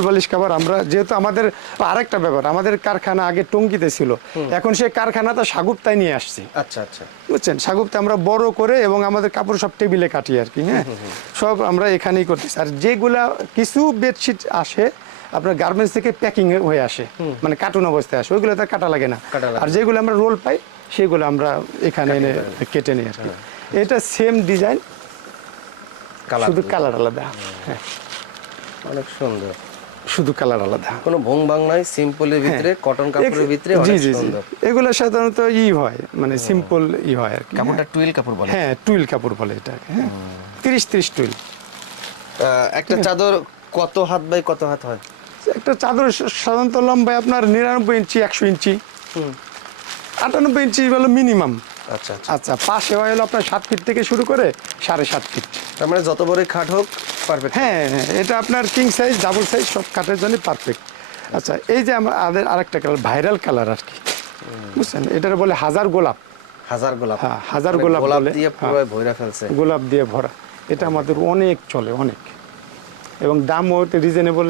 Double বালিশ cover আমরা যেহেতু আমাদের আরেকটা ব্যাপার, আমাদের কারখানা আগে টঙ্গিতে ছিল, এখন সেই কারখানাটা সাগুপ্তায় নিয়ে আসছি। আচ্ছা আচ্ছা, বুঝছেন, সাগুপ্তা আমরা বড় করে এবং আমাদের কাপড় সব টেবিলে কাটি আর কি। হ্যাঁ, সব আমরা এখানেই করতেছি। আর যেগুলা কিছু বেডশিট আসে আপনার গার্মেন্টস থেকে প্যাকিং হয়ে আসে, মানে কার্টুন অবস্থায় আসে, ওইগুলো তো কাটা লাগে না। আর যেগুলো আমরা রোল পাই সেগুলো আমরা এখানে এনে কেটে নিই আর কি। এটা সেম ডিজাইন, শুধু কালার আলাদা। হ্যাঁ, অনেক সুন্দর, শুধু কালার আলাদা, কোনো ভং ভাং নাই, সিম্পলের ভিতরে কটন কাপড়ের ভিতরে জি অনেক জি জি। সুন্দর। এগুলো সাধারণত হয়, মানে সিম্পল হয় আর কি। কাপড়টা টুইল কাপড় বলে। হ্যাঁ, টুইল কাপড় বলে এটাকে। হ্যাঁ, 30 টুইল। একটা চাদর কত হাত বাই কত হাত হয়? একটা চাদর সাধারণত লম্বায় আপনার 99 ইঞ্চি, 100 ইঞ্চি, 98 ইঞ্চি হলো মিনিমাম। আচ্ছা আচ্ছা, আচ্ছা, পাশে হয় হলো আপনার 7 ফিট থেকে শুরু করে 7.5 ফিট। তার মানে যত বড় খাট হোক পারফেক্ট। হ্যাঁ হ্যাঁ, এটা আপনার কিং সাইজ, ডাবল সাইজ সব কাঠের জন্য পারফেক্ট। আচ্ছা, এই যে আমাদের আরেকটা কালার, ভাইরাল কালার আর কি, বুঝছেন, এটার বলে হাজার গোলাপ। হাজার গোলাপ। হ্যাঁ, হাজার মানে গোলাপ বলে, দিয়ে পুরো ভরে ফেলছে। গোলাপ দিয়ে ভরা। এটা আমাদের অনেক চলে, অনেক, এবং দামও রিজনেবল।